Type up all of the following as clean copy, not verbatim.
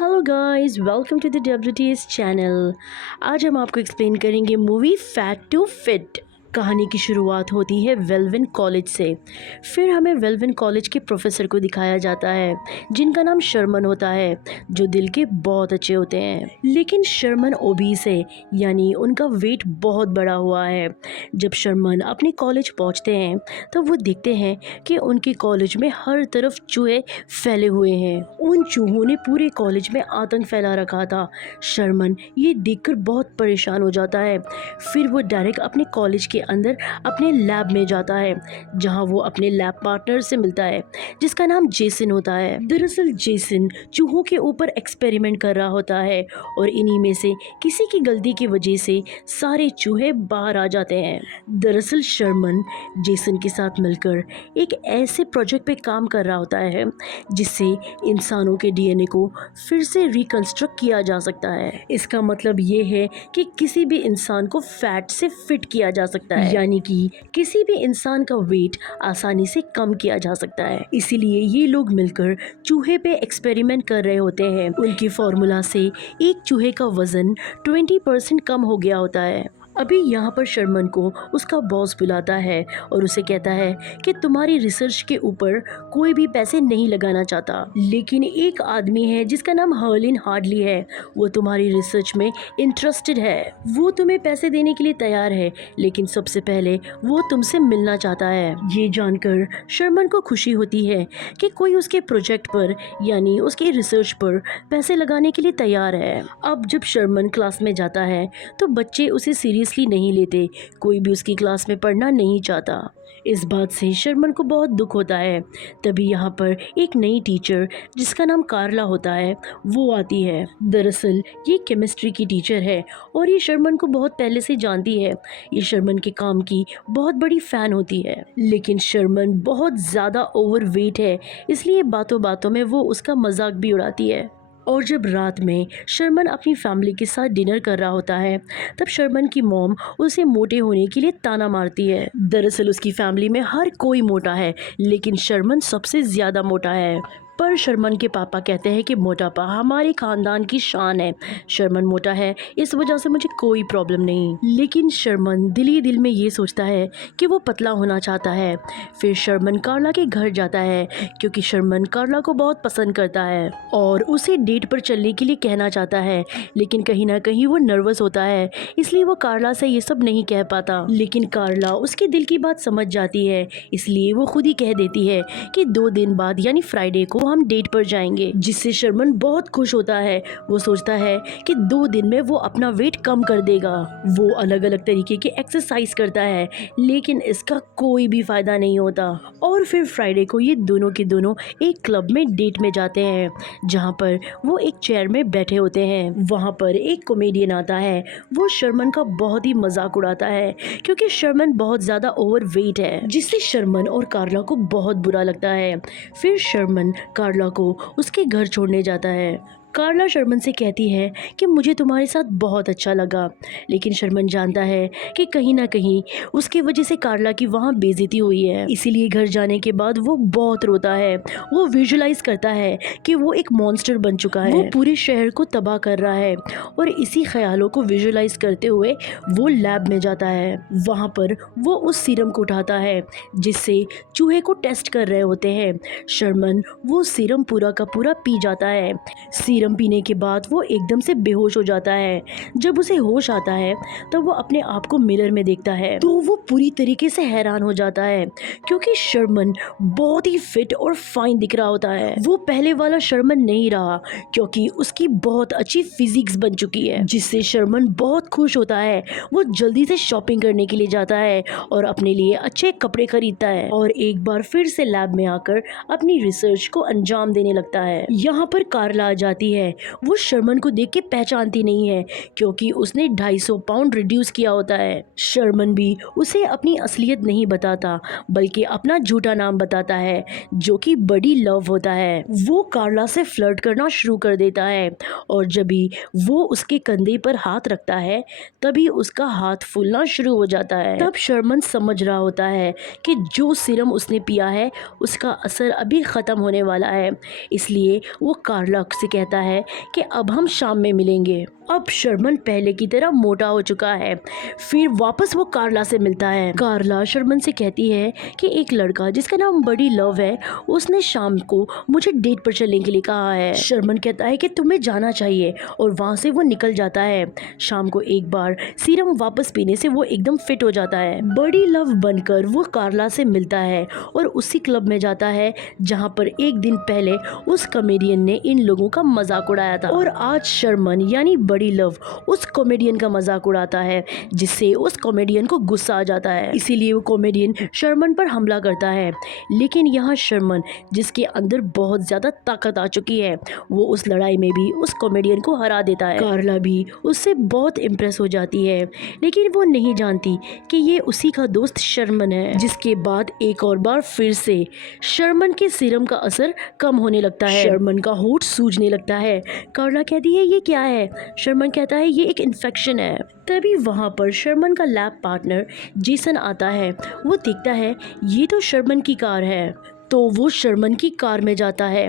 Hello guys, welcome to the WTS channel. आज हम आपको एक्सप्लेन करेंगे मूवी फैट टू फिट। कहानी की शुरुआत होती है वेलविन कॉलेज से। फिर हमें वेलविन कॉलेज के प्रोफेसर को दिखाया जाता है जिनका नाम शर्मन होता है, जो दिल के बहुत अच्छे होते हैं। लेकिन शर्मन ओबीस है, यानी उनका वेट बहुत बड़ा हुआ है। जब शर्मन अपने कॉलेज पहुंचते हैं तब वो देखते हैं कि उनके कॉलेज में हर तरफ चूहे फैले हुए हैं। उन चूहों ने पूरे कॉलेज में आतंक फैला रखा था। शर्मन ये देखकर बहुत परेशान हो जाता है। फिर वो डायरेक्ट अपने कॉलेज के अंदर अपने लैब में जाता है, जहां वो अपने लैब पार्टनर से मिलता है जिसका नाम जेसन होता है। दरअसल जेसन चूहों के ऊपर एक्सपेरिमेंट कर रहा होता है और इन्हीं में से किसी की गलती की वजह से सारे चूहे बाहर आ जाते हैं। दरअसल शर्मन जेसन के साथ मिलकर एक ऐसे प्रोजेक्ट पे काम कर रहा होता है जिससे इंसानों के DNA को फिर से रिकंस्ट्रक्ट किया जा सकता है। इसका मतलब ये है कि किसी भी इंसान को फैट से फिट किया जा सकता है, यानी कि किसी भी इंसान का वेट आसानी से कम किया जा सकता है। इसीलिए ये लोग मिलकर चूहे पे एक्सपेरिमेंट कर रहे होते हैं। उनकी फॉर्मूला से एक चूहे का वजन 20% कम हो गया होता है। अभी यहाँ पर शर्मन को उसका बॉस बुलाता है और उसे कहता है कि तुम्हारी रिसर्च के ऊपर कोई भी पैसे नहीं लगाना चाहता, लेकिन एक आदमी है जिसका नाम हर्लिन हार्डली है, वो तुम्हारी रिसर्च में इंटरेस्टेड है। वो तुम्हें पैसे देने के लिए तैयार है, लेकिन सबसे पहले वो तुमसे मिलना चाहता है। ये जानकर शर्मन को खुशी होती है कि कोई उसके प्रोजेक्ट पर यानी उसके रिसर्च पर पैसे लगाने के लिए तैयार है। अब जब शर्मन क्लास में जाता है तो बच्चे उसे सीरियसली नहीं लेते। कोई भी उसकी क्लास में पढ़ना नहीं चाहता। इस बात से शर्मन को बहुत दुख होता है। तभी यहाँ पर एक नई टीचर जिसका नाम कार्ला होता है वो आती है। दरअसल ये केमिस्ट्री की टीचर है और ये शर्मन को बहुत पहले से जानती है। ये शर्मन के काम की बहुत बड़ी फैन होती है, लेकिन शर्मन बहुत ज़्यादा ओवरवेट है, इसलिए बातों बातों में वो उसका मजाक भी उड़ाती है। और जब रात में शर्मन अपनी फैमिली के साथ डिनर कर रहा होता है तब शर्मन की मॉम उसे मोटे होने के लिए ताना मारती है। दरअसल उसकी फैमिली में हर कोई मोटा है, लेकिन शर्मन सबसे ज़्यादा मोटा है। पर शर्मन के पापा कहते हैं कि मोटापा हमारे खानदान की शान है। शर्मन मोटा है, इस वजह से मुझे कोई प्रॉब्लम नहीं। लेकिन शर्मन दिल ही दिल में ये सोचता है कि वो पतला होना चाहता है। फिर शर्मन कार्ला के घर जाता है क्योंकि शर्मन कार्ला को बहुत पसंद करता है और उसे डेट पर चलने के लिए कहना चाहता है, लेकिन कहीं ना कहीं वो नर्वस होता है, इसलिए वो कार्ला से ये सब नहीं कह पाता। लेकिन कार्ला उसके दिल की बात समझ जाती है, इसलिए वो खुद ही कह देती है कि 2 दिन बाद यानी फ्राइडे को हम डेट पर जाएंगे, जिससे शर्मन बहुत खुश होता है। वो सोचता है कि 2 दिन में वो अपना वेट कम कर देगा। वो अलग अलग तरीके की एक्सरसाइज करता है, लेकिन इसका कोई भी फायदा नहीं होता। और फिर फ्राइडे को ये दोनों के दोनों एक क्लब में डेट में जाते हैं, जहाँ पर वो एक चेयर में बैठे होते हैं। वहाँ पर एक कॉमेडियन आता है, वो शर्मन का बहुत ही मजाक उड़ाता है क्योंकि शर्मन बहुत ज़्यादा ओवरवेट है, जिससे शर्मन और कार्ला को बहुत बुरा लगता है। फिर शर्मन कार्ला को उसके घर छोड़ने जाता है। कार्ला शर्मन से कहती है कि मुझे तुम्हारे साथ बहुत अच्छा लगा, लेकिन शर्मन जानता है कि कहीं ना कहीं उसकी वजह से कार्ला की वहाँ बेइज्जती हुई है। इसीलिए घर जाने के बाद वो बहुत रोता है। वो विजुलाइज करता है कि वो एक मॉन्स्टर बन चुका है, वो पूरे शहर को तबाह कर रहा है। और इसी ख्यालों को विजुलाइज करते हुए वो लैब में जाता है। वहाँ पर वो उस सीरम को उठाता है जिससे चूहे को टेस्ट कर रहे होते हैं। शर्मन वो सीरम पूरा का पूरा पी जाता है। सीरम पीने के बाद वो एकदम से बेहोश हो जाता है। जब उसे होश आता है तब वो अपने आप को मिरर में देखता है तो वो पूरी तरीके से हैरान हो जाता है क्योंकि शर्मन बहुत ही फिट और फाइन दिख रहा होता है। वो पहले वाला शर्मन नहीं रहा क्योंकि उसकी बहुत अच्छी फिजिक्स बन चुकी है, जिससे शर्मन बहुत खुश होता है। वो जल्दी से शॉपिंग करने के लिए जाता है और अपने लिए अच्छे कपड़े खरीदता है और एक बार फिर से लैब में आकर अपनी रिसर्च को अंजाम देने लगता है। यहाँ पर कार्ला आ जाती है। वो शर्मन को देख के पहचानती नहीं है क्योंकि उसने 250 पाउंड रिड्यूस किया होता है। शर्मन भी उसे अपनी असलियत नहीं बताता, बल्कि अपना झूठा नाम बताता है जो कि बड़ी लव होता है। वो कार्ला से फ्लर्ट करना शुरू कर देता है और जब भी वो उसके कंधे पर हाथ रखता है तभी उसका हाथ फूलना शुरू हो जाता है। तब शर्मन समझ रहा होता है कि जो सीरम उसने पिया है उसका असर अभी ख़त्म होने वाला है, इसलिए वो कार्ला से कहता है कि अब हम शाम में मिलेंगे। अब शर्मन पहले की तरह मोटा हो चुका है। फिर वापस वो कार्ला से मिलता है। कार्ला शर्मन से कहती है कि एक लड़का जिसका नाम बड़ी लव है, उसने शाम को मुझे डेट पर चलने के लिए कहा है। शर्मन कहता है कि तुम्हें जाना चाहिए और वहाँ से वो निकल जाता है। शाम को एक बार सीरम वापस पीने से वो एकदम फिट हो जाता है। बड़ी लव बनकर वो कार्ला से मिलता है और उसी क्लब में जाता है जहाँ पर एक दिन पहले उस कॉमेडियन ने इन लोगों का मजाक उड़ाया था। और आज शर्मन यानी बड़ी लव उस कॉमेडियन का मजाक उड़ाता है, जिससे उस कॉमेडियन को गुस्सा आ जाता है। इसीलिए वो कॉमेडियन शर्मन पर हमला करता है। लेकिन यहाँ शर्मन, जिसके अंदर बहुत ज्यादा ताकत आ चुकी है, वो उस लड़ाई में भी उस कॉमेडियन को हरा देता है। कार्ला भी उससे बहुत इम्प्रेस हो जाती है, लेकिन वो नहीं जानती कि ये उसी का दोस्त शर्मन है। जिसके बाद एक और बार फिर से शर्मन के सीरम का असर कम होने लगता है। शर्मन का होठ सूजने लगता है। कार्ला कहती है ये क्या है? शर्मन कहता है ये एक इन्फेक्शन है। तभी वहाँ पर शर्मन का लैब पार्टनर जेसन आता है। वो देखता है ये तो शर्मन की कार है, तो वो शर्मन की कार में जाता है।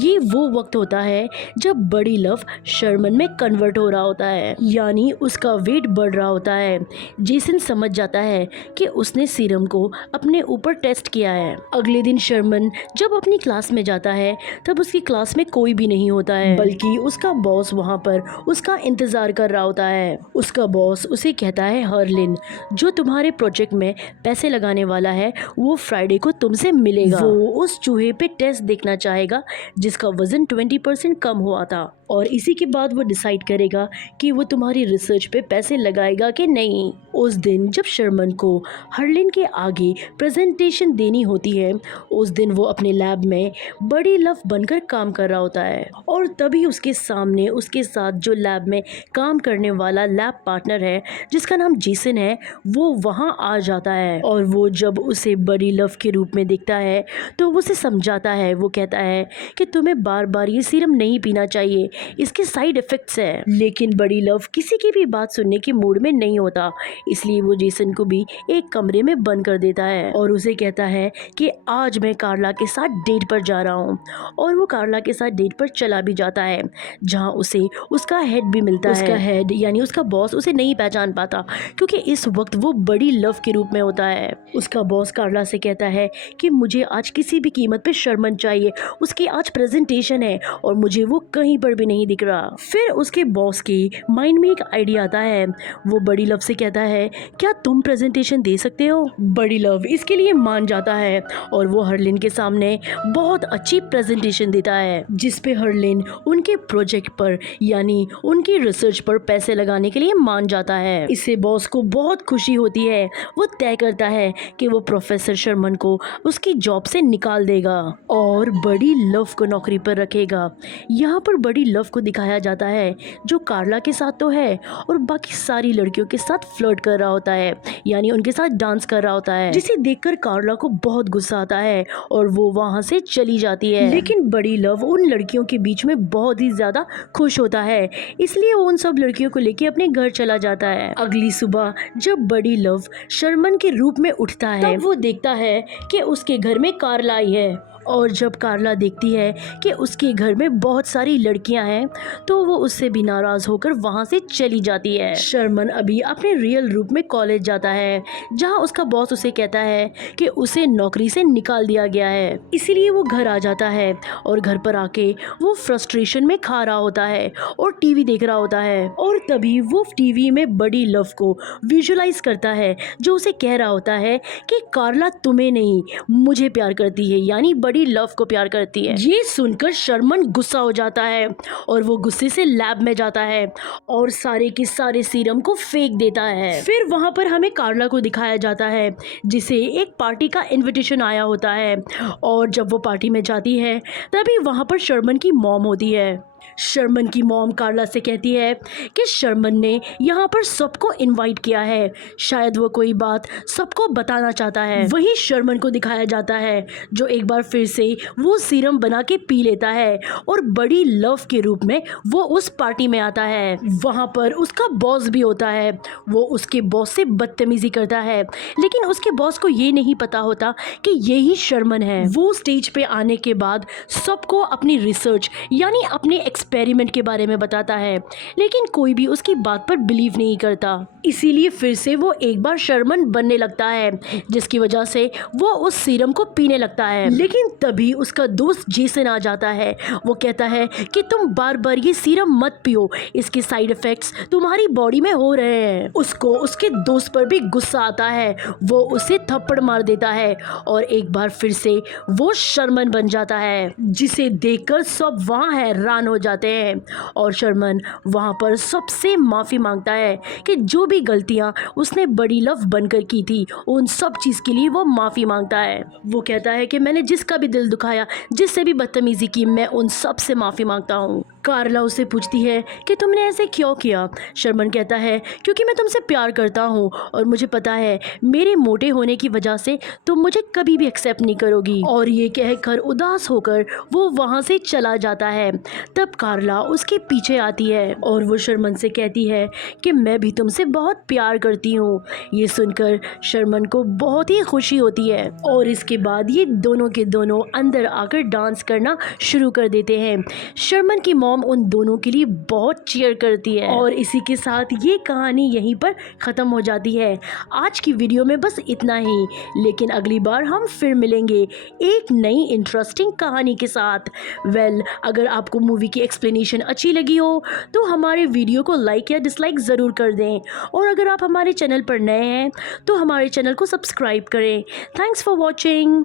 ये वो वक्त होता है जब बड़ी लव शर्मन में कन्वर्ट हो रहा होता है, यानी उसका वेट बढ़ रहा होता है। जेसन समझ जाता है कि उसने सीरम को अपने ऊपर टेस्ट किया है। अगले दिन शर्मन जब अपनी क्लास में जाता है तब उसकी क्लास में कोई भी नहीं होता है, बल्कि उसका बॉस वहाँ पर उसका इंतजार कर रहा होता है। उसका बॉस उसे कहता है हर्लिन, जो तुम्हारे प्रोजेक्ट में पैसे लगाने वाला है वो फ्राइडे को तुमसे मिलेगा। वो उस चूहे पे टेस्ट देखना चाहेगा जिसका वजन 20% कम हुआ था, और इसी के बाद वो डिसाइड करेगा कि वो तुम्हारी रिसर्च पे पैसे लगाएगा कि नहीं। उस दिन जब शर्मन को हर्लिन के आगे प्रेजेंटेशन देनी होती है, उस दिन वो अपने लैब में बड़ी लव बनकर काम कर रहा होता है। और तभी उसके सामने उसके साथ जो लैब में काम करने वाला लैब पार्टनर है, जिसका नाम जेसन है, वो वहाँ आ जाता है। और वो जब उसे बड़ी लव के रूप में देखता है तो वो उसे समझाता है। वो कहता है कि तुम्हें बार बार ये सीरम नहीं पीना चाहिए, इसके साइड इफ़ेक्ट्स हैं। लेकिन बड़ी लव किसी की भी बात सुनने के मूड में नहीं होता, इसलिए वो जेसन को भी एक कमरे में बंद कर देता है और उसे कहता है कि आज मैं कार्ला के साथ डेट पर जा रहा हूँ। और वो कार्ला के साथ डेट पर चला भी जाता है, जहाँ उसे उसका हेड भी मिलता है। उसका हेड यानी उसका बॉस उसे नहीं पहचान पाता, क्योंकि इस वक्त वो बड़ी लव के रूप में होता है। उसका बॉस कार्ला से कहता है कि मुझे आज किसी भी कीमत पे शर्मन चाहिए, उसकी आज प्रेजेंटेशन है और मुझे वो कहीं पर भी नहीं दिख रहा। फिर उसके बॉस के माइंड में एक आइडिया आता है। वो बड़ी लव से कहता है क्या तुम प्रेजेंटेशन दे सकते हो? बड़ी लव इसके लिए मान जाता है और वो हर्लिन के सामने बहुत अच्छी प्रेजेंटेशन देता है, जिसपे हर्लिन उनके प्रोजेक्ट पर यानी उनकी रिसर्च पर पैसे लगाने के लिए मान जाता है। इससे बॉस को बहुत खुशी होती है। वो तय करता है कि वो प्रोफेसर शर्मन को उसकी जॉब से निकाल देगा और बड़ी लव को नौकरी पर रखेगा। यहाँ पर बड़ी लव को दिखाया जाता है जो कार्ला के साथ तो है और बाकी सारी लड़कियों के साथ फ्लर्ट कर रहा होता है, यानी उनके साथ डांस कर रहा होता है, जिसे देखकर कार्ला को बहुत गुस्सा आता है और वो वहाँ से चली जाती है। लेकिन बड़ी लव उन लड़कियों के बीच में बहुत ही ज्यादा खुश होता है, इसलिए वो उन सब लड़कियों को लेके अपने घर चला जाता है। अगली सुबह जब बड़ी लव शर्मन के रूप में उठता है, तब वो देखता है कि उसके घर में कार्ला आई है। और जब कार्ला देखती है कि उसके घर में बहुत सारी लड़कियां हैं, तो वो उससे भी नाराज होकर वहां से चली जाती है। शर्मन अभी अपने रियल रूप में कॉलेज जाता है, जहां उसका बॉस उसे कहता है कि उसे नौकरी से निकाल दिया गया है। इसीलिए वो घर आ जाता है और घर पर आके वो फ्रस्ट्रेशन में खा रहा होता है और टीवी देख रहा होता है। और तभी वो टीवी में बड़ी लव को विजुअलाइज करता है, जो उसे कह रहा होता है कि कार्ला तुम्हें नहीं मुझे प्यार करती है, यानी बड़ी लव को प्यार करती है। ये सुनकर शर्मन गुस्सा हो जाता है और वो गुस्से से लैब में जाता है और सारे के सारे सीरम को फेंक देता है। फिर वहां पर हमें कार्ला को दिखाया जाता है, जिसे एक पार्टी का इनविटेशन आया होता है। और जब वो पार्टी में जाती है तभी वहां पर शर्मन की मॉम होती है। शर्मन की मॉम कार्ला से कहती है कि शर्मन ने यहाँ पर सबको इनवाइट किया है, शायद वो कोई बात सबको बताना चाहता है। वही शर्मन को दिखाया जाता है, जो एक बार फिर से वो सीरम बना के पी लेता है और बड़ी लव के रूप में वो उस पार्टी में आता है। वहाँ पर उसका बॉस भी होता है। वो उसके बॉस से बदतमीजी करता है, लेकिन उसके बॉस को ये नहीं पता होता कि यही शर्मन है। वो स्टेज पे आने के बाद सबको अपनी रिसर्च यानी अपने एक्सपेरिमेंट के बारे में बताता है, लेकिन कोई भी उसकी बात पर बिलीव नहीं करता। इसीलिए फिर से वो एक बार शर्मन बनने लगता है, जिसकी वजह से वो उस सीरम को पीने लगता है। लेकिन तभी उसका दोस्त जेसन आ जाता है। वो कहता है कि तुम बार बार ये सीरम मत पियो, इसके साइड इफ़ेक्ट्स तुम्हारी बॉडी में हो रहे हैं। उसको उसके दोस्त पर भी गुस्सा आता है। वो उसे थप्पड़ मार देता है और एक बार फिर से वो शर्मन बन जाता है, जिसे देखकर सब वहाँ हैरान हो जाते हैं। और शर्मन वहाँ पर सबसे माफ़ी मांगता है कि जो भी गलतियाँ उसने बड़ी लव बनकर की थी, उन सब चीज़ के लिए वो माफ़ी मांगता है। वो कहता है कि मैंने जिसका भी दिल दुखाया, जिससे भी बदतमीज़ी की, मैं उन सब से माफ़ी मांगता हूँ। कार्ला उससे पूछती है कि तुमने ऐसे क्यों किया। शर्मन कहता है क्योंकि मैं तुमसे प्यार करता हूँ और मुझे पता है मेरे मोटे होने की वजह से तुम मुझे कभी भी एक्सेप्ट नहीं करोगी। और ये कहकर उदास होकर वो वहाँ से चला जाता है। तब कार्ला उसके पीछे आती है और वो शर्मन से कहती है कि मैं भी तुमसे बहुत प्यार करती हूँ। ये सुनकर शर्मन को बहुत ही खुशी होती है और इसके बाद ये दोनों के दोनों अंदर आकर डांस करना शुरू कर देते हैं। शर्मन की मॉम उन दोनों के लिए बहुत चीयर करती है। और इसी के साथ ये कहानी यहीं पर ख़त्म हो जाती है। आज की वीडियो में बस इतना ही, लेकिन अगली बार हम फिर मिलेंगे एक नई इंटरेस्टिंग कहानी के साथ। अगर आपको मूवी की एक्सप्लेनेशन अच्छी लगी हो तो हमारे वीडियो को लाइक या डिसलाइक ज़रूर कर दें। और अगर आप हमारे चैनल पर नए हैं तो हमारे चैनल को सब्सक्राइब करें। Thanks for watching.